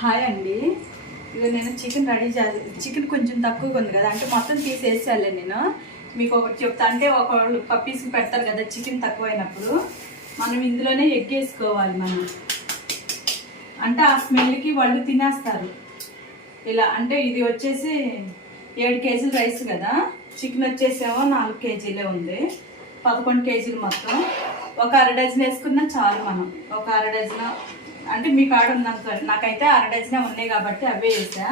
Hi అండి. ఇక నేను చికెన్ రెడీ చేయాలి చికెన్ కొంచెం తక్కువగా ఉంది కదా అంటే మొత్తం తీసేసేయాలి నేను. మీకు ఒకటి చెప్తా అంటే ఒకళ్ళు పప్పీస్ పెడతారు కదా చికెన్ తక్కువైనప్పుడు. మనం ఇందులోనే ఎగ్ వేసుకోవాలి మనం. అంటే ఆ స్మెల్కి వాళ్ళు తినేస్తారు. ఇలా అంటే ఇది వచ్చేసి ఏడు కేజీలు రైస్ కదా చికెన్ వచ్చేసేమో నాలుగు కేజీలే ఉంది. పదకొండు కేజీలు మొత్తం. ఒక అర డజన్ వేసుకున్నా చాలు మనం. ఒక అర డజన్ అంటే మీ కాడ ఉందనుకో నాకైతే అర డజనే ఉన్నాయి కాబట్టి అవే వేసా.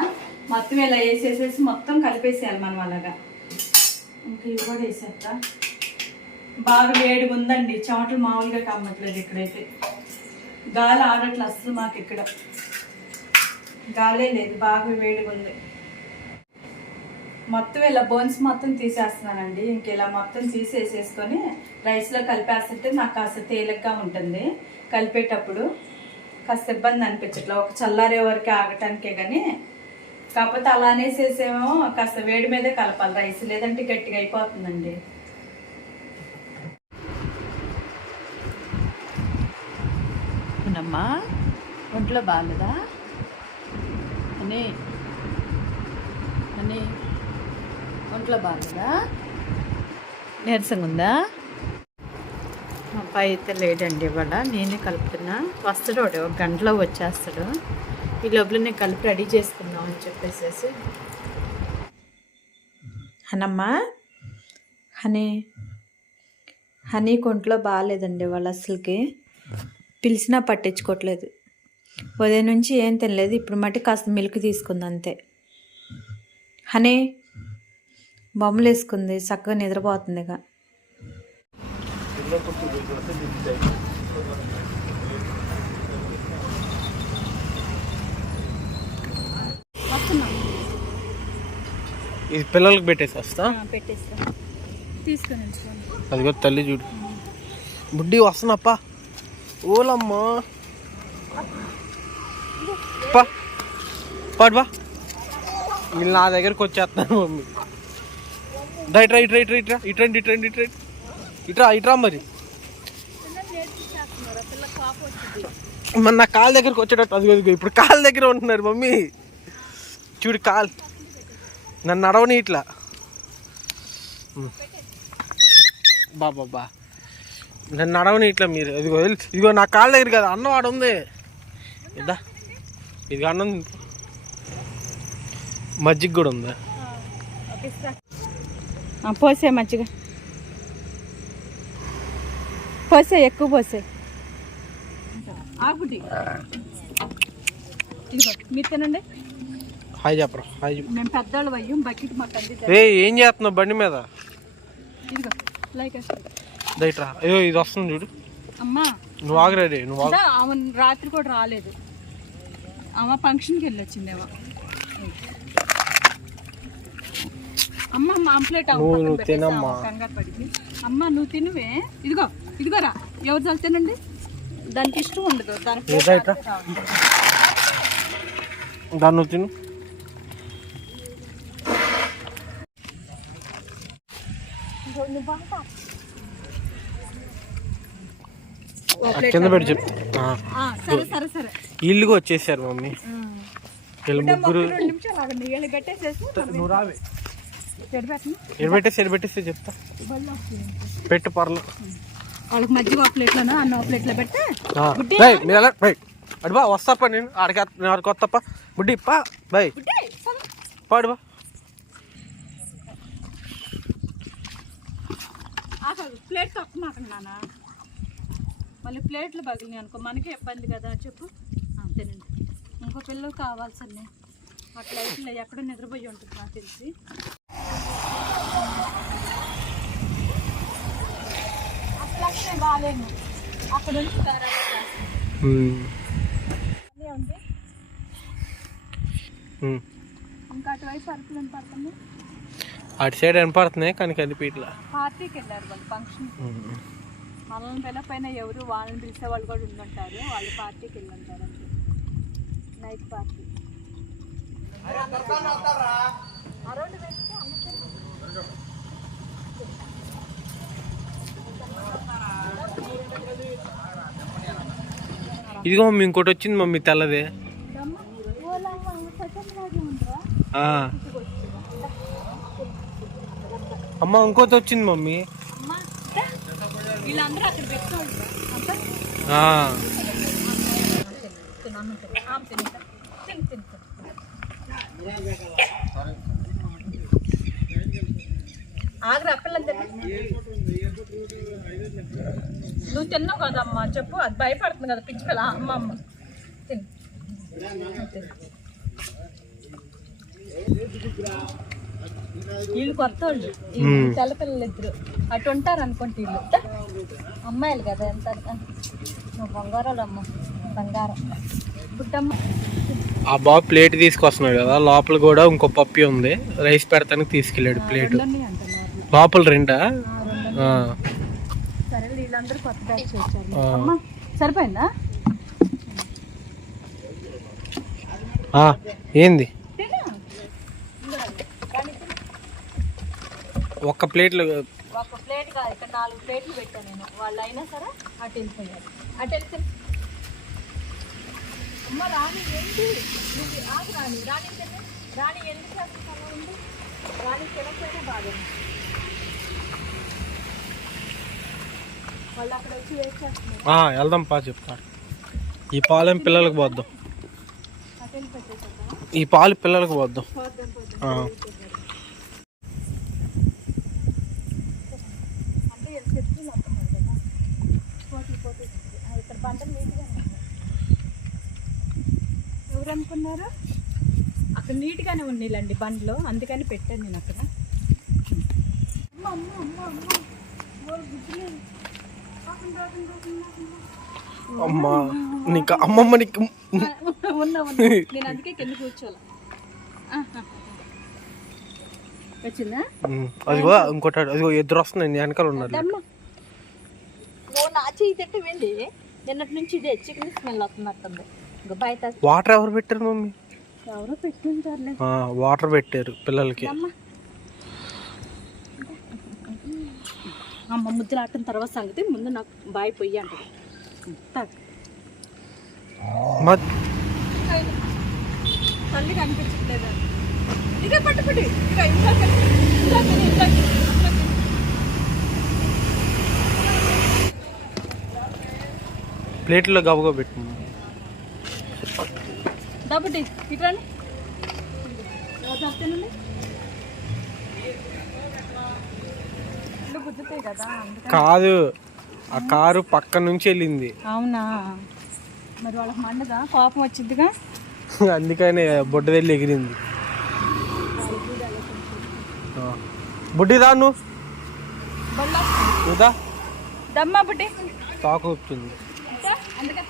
మొత్తం ఇలా వేసేసేసి మొత్తం కలిపేసేయాలి మనం అలాగా. ఇంకా ఇవి కూడా వేసేస్తా. బాగా వేడిగా ఉందండి. చెమటలు మామూలుగా కమ్మట్లేదు ఇక్కడైతే. గాలి ఆడట్లు అసలు మాకు ఇక్కడ. గాలే లేదు. బాగా వేడిగా ఉంది. మొత్తం ఇలా బోన్స్ మొత్తం తీసేస్తున్నానండి. ఇంక ఇలా మొత్తం తీసేసేసుకొని రైస్లో కలిపేస్తుంటే నాకు కాస్త తేలిగ్గా ఉంటుంది. కలిపేటప్పుడు కాస్త ఇబ్బంది అనిపించట్లా. ఒక చల్లారే వరకు ఆగటానికే కానీ కాకపోతే అలా అనేసేసేమో కాస్త వేడి మీదే కలపాలి రైస్ లేదంటే గట్టిగా అయిపోతుందండి. అవునమ్మా ఒంట్లో బాగాలేదా అని అని ఒంట్లో బాగలేదా నీరసంగా ఉందా? అబ్బాయి అయితే లేడండి ఇవాళ. నేనే కలుపుతున్నా. వస్తాడు వాడు, ఒక గంటలో వచ్చేస్తాడు. ఈ లోపల నేను కలిపి రెడీ చేసుకుందాం అని చెప్పేసేసి. హనమ్మా? హనీ? హనీ కొంట్లో బాగాలేదండి వాళ్ళు అసలుకి పిలిచినా పట్టించుకోవట్లేదు. ఉదయం నుంచి ఏం తినలేదు ఇప్పుడు మట్టి కాస్త మిల్క్ తీసుకుంది అంతే. హనీ బొమ్మలు వేసుకుంది చక్కగా నిద్రపోతుంది ఇక. ఇది పిల్లలకి పెట్టేసి వస్తా? అదిగో తల్లి చూడు. బుడ్డి వస్తున్నప్ప. ఓలమ్మా. పాడు బా. వీళ్ళు నా దగ్గరకు వచ్చేస్తాను మమ్మీ. దా ఇట్రా ఇట్రా ఇట్రా ఇట్రా ఇట్రండి ఇట్రండి ఇట్రండి ఇట్రా ఇట్రా మరి. మరి నా కాళ్ళ దగ్గరకు వచ్చేటట్టు అదిగో అదిగో ఇప్పుడు కాళ్ళ దగ్గర ఉంటున్నారు మమ్మీ. చూడు కాల్. నన్ను నడవని ఇట్లా. బాబా నన్ను నడవని ఇట్లా మీరు. ఇదిగో ఇదిగో నా కాళ్ళ దగ్గర కదా అన్నం ఆడ ఉంది. ఇద్దా. ఇది అన్నం మజ్జిగ కూడా ఉందా? పోసే మజ్జిగ. పోసే ఎక్కువ పోసే ఆకుటి ఇదిగో మీరు తినండి. హాయ్ చెప్పరా హాయ్. మేము పెద్దవాళ్ళు అయ్యం బకెట్ మాకు అంది ఏ ఏం చేస్తున్నావు బండి మీద? ఇదిగో లైక్ దయట్రా అయ్యో ఇది వస్తుంది చూడు. అమ్మా. నువ్వు ఆగరేడి నువ్వు ఆమె రాత్రి కూడా రాలేదు. ఆమె ఫంక్షన్కి వెళ్ళొచ్చిందేమో అమ్మ తినమ్మా. కంగారు పడింది. అమ్మ నువ్వు తినువే. ఇదిగో ఇదిగోరా ఎవరు చాలా తినండి? దానికి ఇష్టం ఉండదు. దాని. దాన్ని తిను. కింద పెట్టి? చెప్తా ఆ. ఆ, సరే సరే సరే. ఇల్లుగా వచ్చేసారు మమ్మీ. వీళ్ళు ముగ్గురు నువ్వు రావే. ఎడబెట్టేసి ఎడబెట్టేసి చెప్తా. పెట్టు పర్లు. వాళ్ళకి ఒక ప్లేట్లోనో అన్న ప్లేట్లో పెడితే మీరు ఎలా బై వస్తాపా నేను ఆడికి నేను ఆడికి వస్తాపా? బుడ్డి పా బై. బుడ్డి పద. పాడు బా. ఆగదు ప్లేట్ తక్కువ మాకండి నాన్న. మళ్ళీ ప్లేట్లు పగిలినాయి అనుకో మనకే ఇబ్బంది కదా చెప్పు. ఆ, తినండి. ఇంకో పిల్లలు కావాల్సింది. అట్లా ఇట్లా ఎక్కడో నిద్రపోయి ఉంటుంది నాకు తెలిసి అట్లా బాగాలేము అక్కడ ఉంది. ఇంకా అటువైపు అటు సైడ్ వినపడుతున్నాయి కానీ కలిపి ఇట్లా పార్టీకి వెళ్ళారు వాళ్ళు ఫంక్షన్. మనల్ని పిల్లపైన ఎవరు వాళ్ళని పిలిచే వాళ్ళు కూడా ఉండుంటారు వాళ్ళు పార్టీకి వెళ్ళి ఉంటారు అంతే నైట్ పార్టీ. ఇదిగో మమ్మీ ఇంకోటి వచ్చింది మమ్మీ తెల్లదే. అమ్మ ఇంకోటి వచ్చింది మమ్మీ. ఆగ్రా పిల్లలు నువ్వు తిన్నావు కదమ్మా? చెప్పు అది భయపడుతుంది కదా పిచ్చి పిల్ల. అమ్మ అమ్మ. తిను. వీళ్ళు కొత్త వాళ్ళు. మ్మ్. తెల్ల పిల్లలు ఇద్దరు. అటు ఉంటారు అనుకుంటే వీళ్ళు. అమ్మాయిలు కదా ఎంత నువ్వు బంగారాలు అమ్మ. బంగారం. బుట్టమ్మ ఆ బాబు ప్లేట్ తీసుకొస్తున్నాడు కదా లోపల కూడా ఇంకో పప్పి ఉంది. రైస్ పెడతానికి తీసుకెళ్ళాడు ప్లేట్. లోపల రెండా? వీళ్ళందరూ కొత్త బ్యాచ్ వచ్చారు. అమ్మ సరిపోయిందా? ఆ, ఏంది. ఒక్క ప్లేట్లో ఒక ప్లేట్ కాదు ఇక్కడ నాలుగు ప్లేట్లు పెట్టాను నేను. వాళ్ళు అయినా సరే అటు వెళ్ళిపోయారు. అటు వెళ్తే అమ్మ రాణి ఏంటి? నువ్వు ఆగు రాణి. రాణి. రాణి ఎందుకు రాణి తినకపోయినా బాగా వాళ్ళు అక్కడ వచ్చి వేస్ట్ చేస్తున్నారు ఆ, వెళ్దాం పా చెప్తా. ఈ పాలెం పిల్లలకు పోద్దాం. ఈ పాలు పిల్లలకు పోద్దాం. పోద్దాం పోద్దాం. ఆ. అంటే వీళ్ళు చెట్లు నట్టున్నారు కదా. పోటీ పోటీ ఆ, ఇక్కడ పంటలు నీట్గా ఉన్నాయి. ఎవరు అనుకున్నారు అక్కడ నీట్గానే ఉన్నాయిలండి బండ్లో. అందుకని పెట్టాను నేను అక్కడ. అమ్మ అమ్మ అమ్మ. అమ్మ అమ్మా నీకు అమ్మమ్మ నీకు నేను అందుకే కింద వచ్చిందా? అదిగో ఇంకోటి అదిగో ఎదురు వస్తుంది నీ వెనకాల ఉన్నారు నా చెయ్యి తిట్టి వెళ్ళి నిన్నటి నుంచి ఇదే చికెన్ స్మెల్ వస్తున్నట్టుంది. వాటర్ ఎవరు పెట్టారు మమ్మీ? ఎవరో వాటర్ పెట్టారు పిల్లలకి. అమ్మ అమ్మ ముద్దులు ఆటం తర్వాత సంగతి ముందు నాకు బాయ్ పొయ్యి అంటది. తల్లి కనిపించట్లేదు? ఇక ఇక ఇంట్లో. ఇంట్లో తిను. ప్లేట్లో గబగబా పెట్టు. డబ్బుటి ఇట్రాని కదా ఆ కారు పక్క నుంచి వెళ్ళింది. అవునా? మరి వాళ్ళకి మండదా? కోపం వచ్చిందిగా? అందుకని బొడ్డు వెళ్ళి ఎగిరింది. బుడ్డి దా నువ్వు దమ్మా బుడ్డి. తాకు అందుకే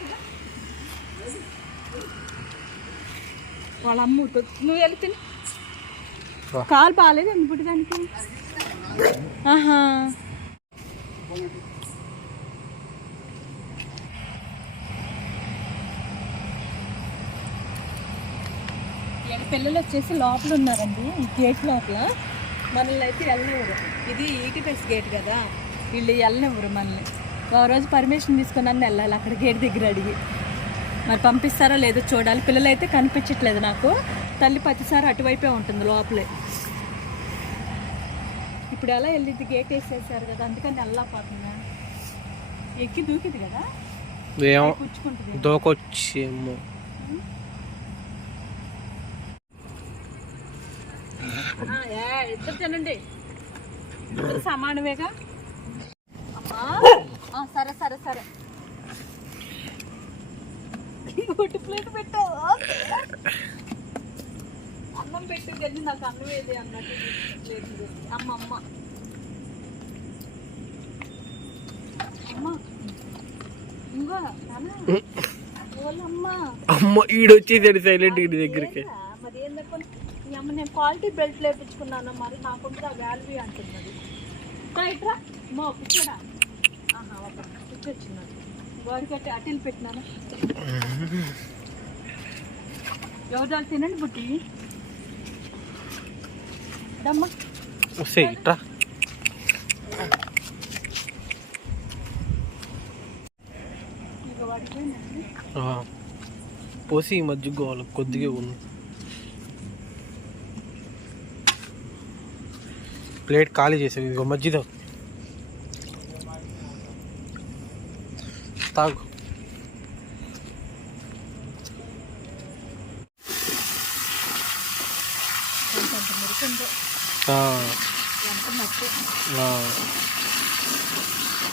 వాళ్ళ అమ్మ. నువ్వు రా. కాలు బాగాలేదు ఎందుకు దానికి? ఆహా. ఈడ పిల్లలు వచ్చేసి లోపల ఉన్నారండి ఈ గేట్ లోపల. మనల్ని అయితే వెళ్ళనివ్వరు. ఇది ఈటీపీఎస్ గేట్ కదా. వీళ్ళు వెళ్ళనివ్వరు మనల్ని. ఒక రోజు పర్మిషన్ తీసుకుని అన్న వెళ్ళాలి అక్కడ గేట్ దగ్గర అడిగి. మరి పంపిస్తారో లేదో చూడాలి. పిల్లలు అయితే కనిపించట్లేదు నాకు. తల్లి ప్రతిసారి అటువైపే ఉంటుంది లోపలే. ఇప్పుడు ఎలా వెళ్ళింది గేట్ వేసేసారు కదా అందుకని వెళ్ళకపోతున్నా ఎక్కి దూకింది కదా? దోకొచ్చేమో. ఆ, ఏ, ఇద్దరు తినండి. ఇద్దరు సమానమేగా? అమ్మా. సరే సరే సరే. ఒకటి ప్లేట్ పెట్టావు అన్నం పెట్టి వెళ్ళి నాకు అన్నం ఏది అన్నట్టు ప్లేట్ అమ్మ అమ్మ. అమ్మ. ఈడొచ్చేసాడు సైలెంట్ ఇంటి దగ్గరికి? మరి ఏందనుకో ఈ అమ్మ నేను క్వాలిటీ బెల్ట్ లేపించుకున్నాను. మరి నాకుంటుంది ఆ వాల్యూ అంటున్నది. రైట్ రా మో వచ్చింది గోడి కట్టి అటిల్ పెట్టినాను. ఎవరు తినండి బుట్టి వస్తే ఇట్రా పోసి ఈ మధ్య గోవాలి కొద్దిగా ఉంది ప్లేట్ ఖాళీ చేసేది ఇదిగో మధ్యలో తాగు ఎంత మట్టి.